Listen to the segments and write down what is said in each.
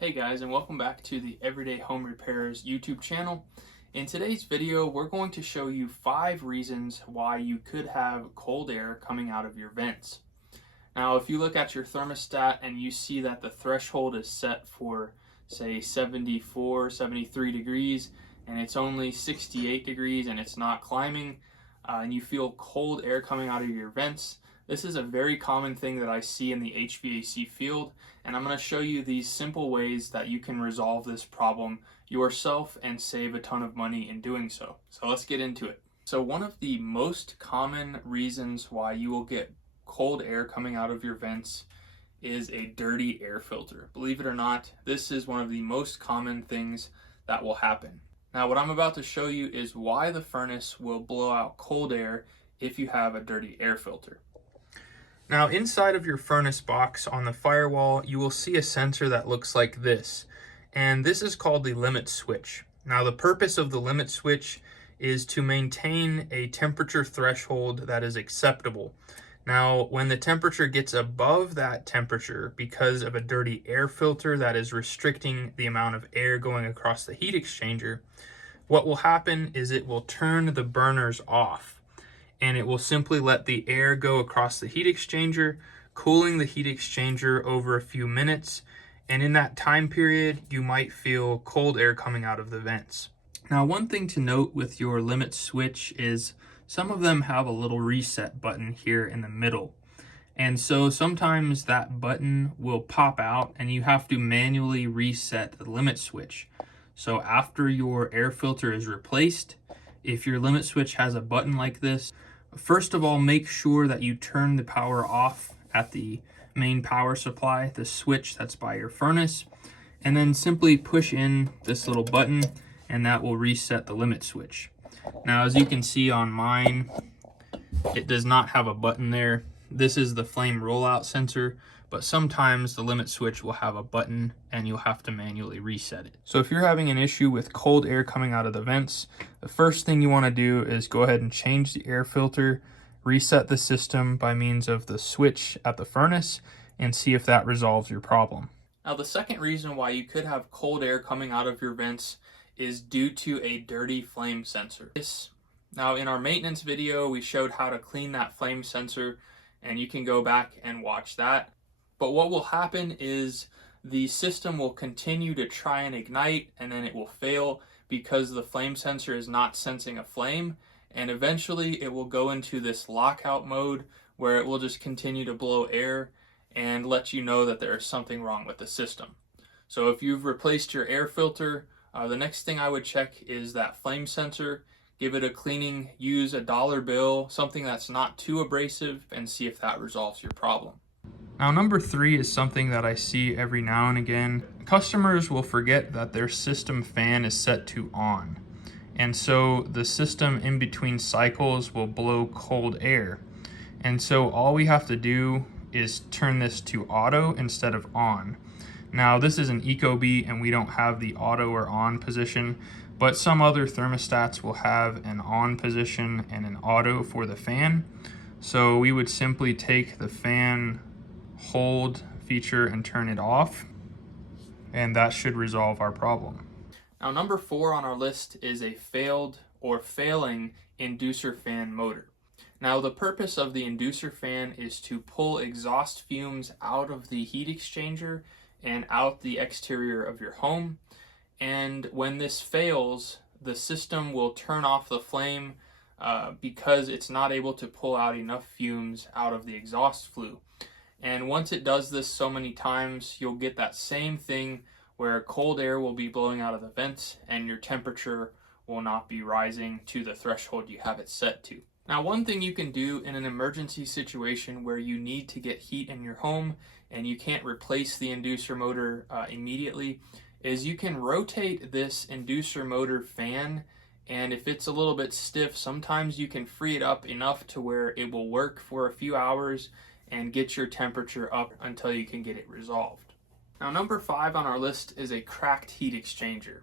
Hey guys, and welcome back to the Everyday Home Repairers YouTube channel. In today's video, we're going to show you 5 reasons why you could have cold air coming out of your vents. Now, if you look at your thermostat and you see that the threshold is set for, say, 74, 73 degrees, and it's only 68 degrees and it's not climbing, and you feel cold air coming out of your vents, this is a very common thing that I see in the HVAC field, and I'm going to show you these simple ways that you can resolve this problem yourself and save a ton of money in doing so. So let's get into it. So one of the most common reasons why you will get cold air coming out of your vents is a dirty air filter. Believe it or not, this is one of the most common things that will happen. Now, what I'm about to show you is why the furnace will blow out cold air if you have a dirty air filter. Now, inside of your furnace box on the firewall, you will see a sensor that looks like this, and this is called the limit switch. Now, the purpose of the limit switch is to maintain a temperature threshold that is acceptable. Now, when the temperature gets above that temperature because of a dirty air filter that is restricting the amount of air going across the heat exchanger, what will happen is it will turn the burners off, and it will simply let the air go across the heat exchanger, cooling the heat exchanger over a few minutes, and in that time period, you might feel cold air coming out of the vents. Now, one thing to note with your limit switch is some of them have a little reset button here in the middle. And so sometimes that button will pop out and you have to manually reset the limit switch. So after your air filter is replaced, if your limit switch has a button like this, first of all, make sure that you turn the power off at the main power supply, the switch that's by your furnace, and then simply push in this little button and that will reset the limit switch. Now, as you can see on mine, it does not have a button there. This is the flame rollout sensor, but sometimes the limit switch will have a button and you'll have to manually reset it. So if you're having an issue with cold air coming out of the vents, the first thing you want to do is go ahead and change the air filter, reset the system by means of the switch at the furnace, and see if that resolves your problem. Now, the second reason why you could have cold air coming out of your vents is due to a dirty flame sensor. Now, in our maintenance video, we showed how to clean that flame sensor, and you can go back and watch that. But what will happen is the system will continue to try and ignite, and then it will fail because the flame sensor is not sensing a flame, and eventually it will go into this lockout mode where it will just continue to blow air and let you know that there is something wrong with the system. So if you've replaced your air filter, the next thing I would check is that flame sensor. Give it a cleaning, use a dollar bill, something that's not too abrasive, and see if that resolves your problem. Now, number 3 is something that I see every now and again. Customers will forget that their system fan is set to on, and so the system in between cycles will blow cold air. And so all we have to do is turn this to auto instead of on. Now, this is an Ecobee and we don't have the auto or on position, but some other thermostats will have an on position and an auto for the fan. So we would simply take the fan hold feature and turn it off, and that should resolve our problem. Now, number 4 on our list is a failed or failing inducer fan motor. Now, the purpose of the inducer fan is to pull exhaust fumes out of the heat exchanger and out the exterior of your home. And when this fails, the system will turn off the flame because it's not able to pull out enough fumes out of the exhaust flue. And once it does this so many times, you'll get that same thing where cold air will be blowing out of the vents and your temperature will not be rising to the threshold you have it set to. Now, one thing you can do in an emergency situation where you need to get heat in your home and you can't replace the inducer motor immediately is you can rotate this inducer motor fan, and if it's a little bit stiff, sometimes you can free it up enough to where it will work for a few hours and get your temperature up until you can get it resolved. Now, number 5 on our list is a cracked heat exchanger.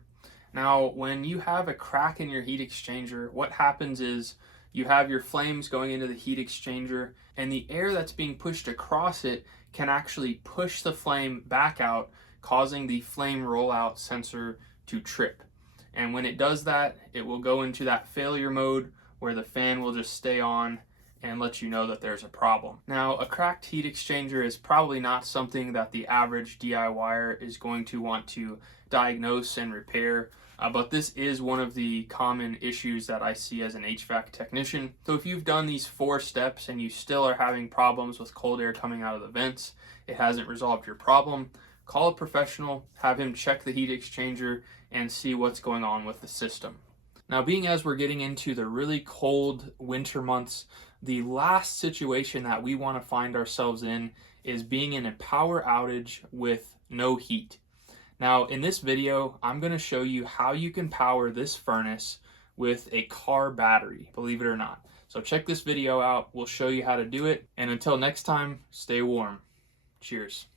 Now, when you have a crack in your heat exchanger, what happens is you have your flames going into the heat exchanger, and the air that's being pushed across it can actually push the flame back out, causing the flame rollout sensor to trip. And when it does that, it will go into that failure mode where the fan will just stay on and let you know that there's a problem. Now, a cracked heat exchanger is probably not something that the average DIYer is going to want to diagnose and repair, but this is one of the common issues that I see as an HVAC technician. So if you've done these 4 steps and you still are having problems with cold air coming out of the vents, it hasn't resolved your problem, call a professional, have him check the heat exchanger and see what's going on with the system. Now, being as we're getting into the really cold winter months, the last situation that we want to find ourselves in is being in a power outage with no heat. Now, in this video, I'm going to show you how you can power this furnace with a car battery, believe it or not. So check this video out. We'll show you how to do it. And until next time, stay warm. Cheers.